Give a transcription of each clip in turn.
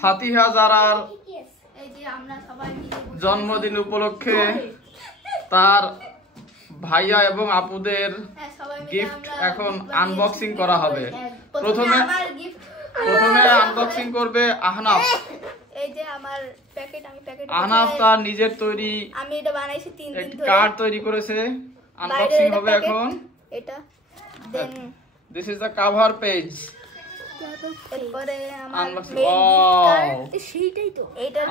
ফাতিহা জারার এই যে আমরা সবাই মিলে জন্মদিন উপলক্ষে তার ভাইয়া এবং আপুদের গিফট এখন আনবক্সিং করা হবে। প্রথমে আনবক্সিং করবে আহনাফ। এই যে আমার প্যাকেট, আমি প্যাকেট আহনাফ তার নিজের তৈরি আমি এটা বানাইছি 3 দিন ধরে। কার্ড তৈরি করেছে, আনবক্সিং হবে এখন। এটা then this is the cover page. এরপরে আমার সেইটাই তো,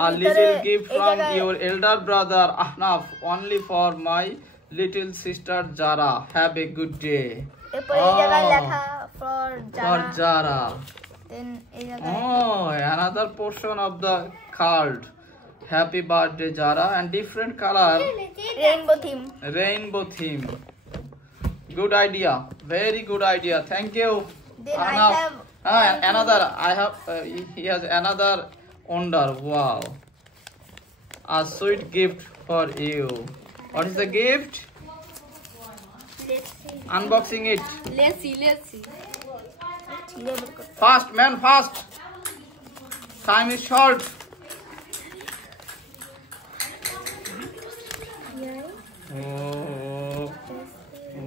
a little gift from your elder brother Ahnaf only for my little sister Zara. Have a good day. এরপরে এই জায়গায় লেখা for Zara. Then এই জায়গায় another portion of the card. Happy birthday Zara, and different color rainbow theme. Good idea, very good idea. Thank you. Then Ahnaf. I have another. I have. He has another wonder. Wow! A sweet gift for you. What is the gift? let's see. Unboxing it. Let's see. Fast, man, fast. Time is short.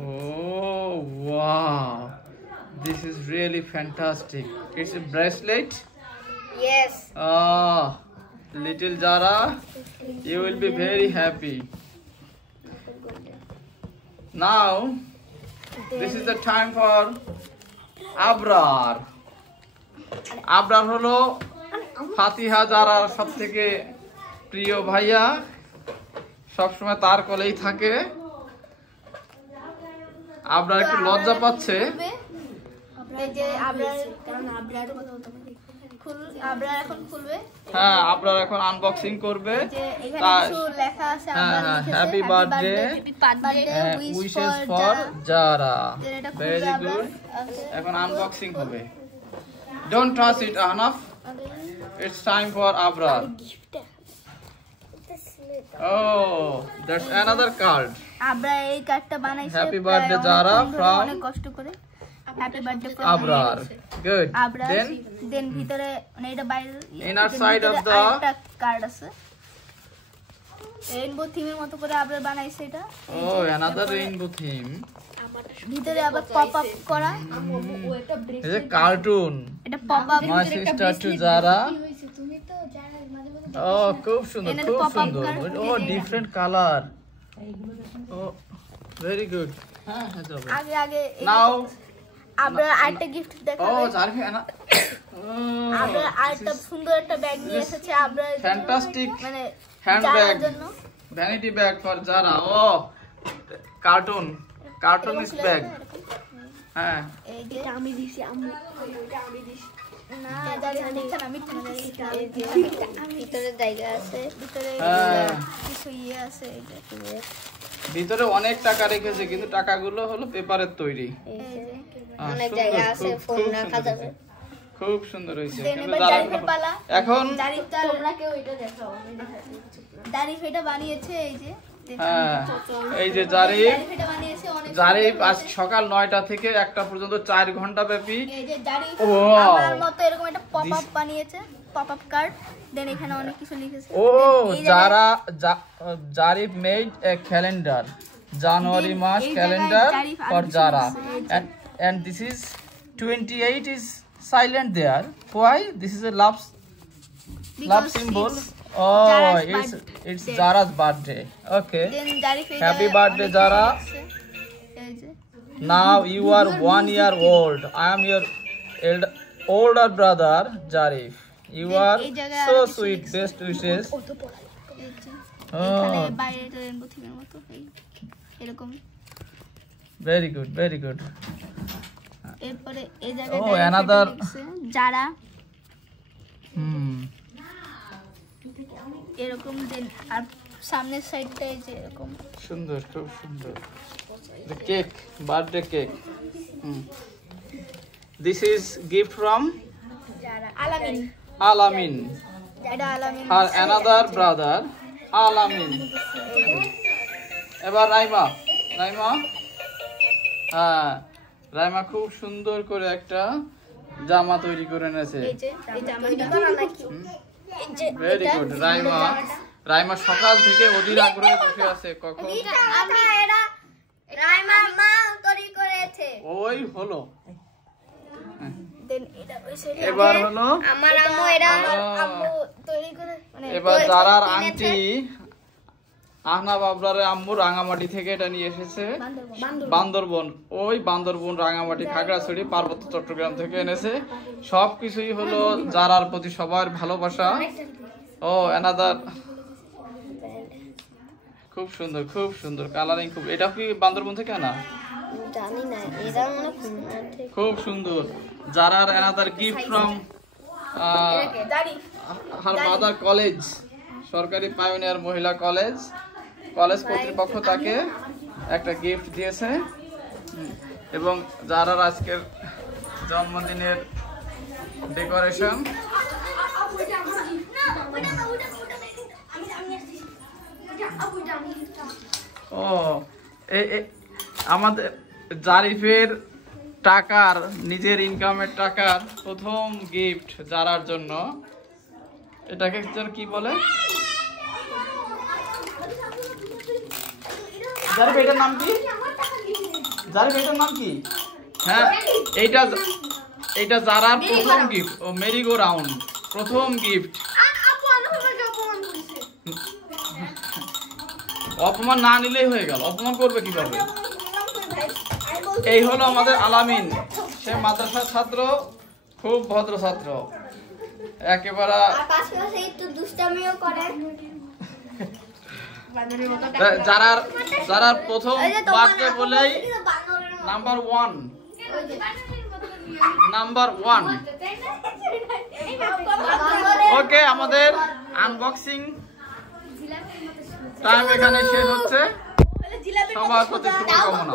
Oh, wow! This is really fantastic. It's a bracelet. Yes. Little Zara, you will be very happy. Now, this is the time for Abrar. Abrar হলো ফাতিহা জারার সবথেকে প্রিয় ভাইয়া, সবসময় তার কোলেই থাকে। আবরার একটু লজ্জা পাচ্ছে। এই যে আবরার এখন খুলবে। হ্যাঁ, আবরার এখন আনবক্সিং করবে। যে এখানে কিছু লেখা আছে, happy birthday wishes for Zara. Very good. এখন আনবক্সিং হবে। Don't touch it Ahnaf, it's time for Abrar. Oh, that's another card. Abrar এই কার্ডটা বানাইছে হ্যাপি বার্থডে জারা ফ্রম অনেক কষ্ট করে। Happy birthday from Abrar. Good. Then ভিতরে মানে এটা বাইরে ইনার সাইড অফ দা একটা কার্ড আছে, রেইনবো থিমের মতো করে আবরার বানাইছে এটা। Oh, another rainbow theme. ভিতরে আবার পপ আপ করা, It's a cartoon. এটা pop up. My sister to Zara. Oh, খুব সুন্দর, খুব সুন্দর। Oh, different color. Oh, very good. আগে Now, আমরা আরেকটা গিফট দেখাবো। oh, Zarfi, আমরা আরেকটা সুন্দর একটা ব্যাগ নিয়ে এসেছে আমরা। Fantastic মানে handbag, জন্য vanity bag for Zara. Oh, cartoonist bag. হ্যাঁ, এই যে আমি দিছি আম্মু, এটা আমি দিছি না জানি আমি ভিতরে জায়গা আছে, ভিতরে কিছু আছে। ভিতরে অনেক টাকা রেখেছে, কিন্তু টাকাগুলো হলো পেপারের তৈরি। অনেক জায়গা আছে, ফোন রাখা যাবে। খুব সুন্দর হয়েছে। এখন তোমরা কেউ এটা দেখাও, আমি দেখাচ্ছি। জারিফ এটা বানিয়েছে। এই যে এই যে জারিফ আজ সকাল 9টা থেকে 1টা পর্যন্ত 4 ঘন্টা ব্যাপী এই যে জারিফ আমার মতো এরকম একটা পপ আপ বানিয়েছে, পপ আপ কার্ড। দেন এখানে অনেক কিছু লিখেছে। Zarif made a calendar, January মাস calendar for Zara, and this is 28 is silent there. Why? This is a love symbol. Oh, it's Zara's birthday. Okay. Happy birthday, Zara. Now you are 1 year old. I am your older brother, Zarif. You are so sweet. Best wishes. Very good, very good. Oh, another Zara. এরকম দেন আর সামনের সাইডটা এই যে এরকম সুন্দর, খুব সুন্দর। The cake, birthday cake. This is gift from Alamin. Her another brother, Alamin. এবার রাইমা। হ্যাঁ, রাইমা খুব সুন্দর করে একটা জামা তৈরি করে এনেছে। Very good. রাইমা সকাল থেকে অধীর আগ্রহে বসে আছে কখন ওই হলো। এবার হলো এবার জারার আন্টি আহনা বাবলার আম্মু রাঙামাটি থেকে এটা নিয়ে এসেছে বান্দরবন, ওই বান্দরবন রাঙামাটি খাগড়াছড়ি পার্বত্য চট্টগ্রাম থেকে এনেছে। সবকিছুই হলো জারার প্রতি সবার ভালোবাসা। ও অ্যানাদার, খুব সুন্দর খুব সুন্দর কালারিং। খুব, এটা কি বান্দরবন থেকে আনা? জানি না, এটা মনে খুব সুন্দর। জারার another gift from her mother college, সরকারি পায়োনিয়ার মহিলা কলেজ কর্তৃপক্ষ তাকে একটা গিফট দিয়েছে। এবং জারার আজকের জন্মদিনের ডেকোরেশন। ও আমাদের জারিফের টাকার, নিজের ইনকামের টাকার প্রথম গিফট জারার জন্য। এটাকে কি বলে জারিফ, এটার নাম কি? জারিফ এটার নাম কি? হ্যাঁ, এইটা জারার প্রথম গিফট। ও মেরিগো রাউন্ড প্রথম গিফট। অপমান না নিলেই হয়ে গেল, অপমান করবে কিভাবে? এই হলো আমাদের আলামিন, সে মাদ্রাসার ছাত্র, খুব ভদ্র ছাত্র একেবারে। যারা প্রথম বার্থডে বলেই নাম্বার ওয়ান। ওকে, আমাদের আনবক্সিং টাইম এখানে শেষ হচ্ছে। সবার প্রতি শুভকামনা।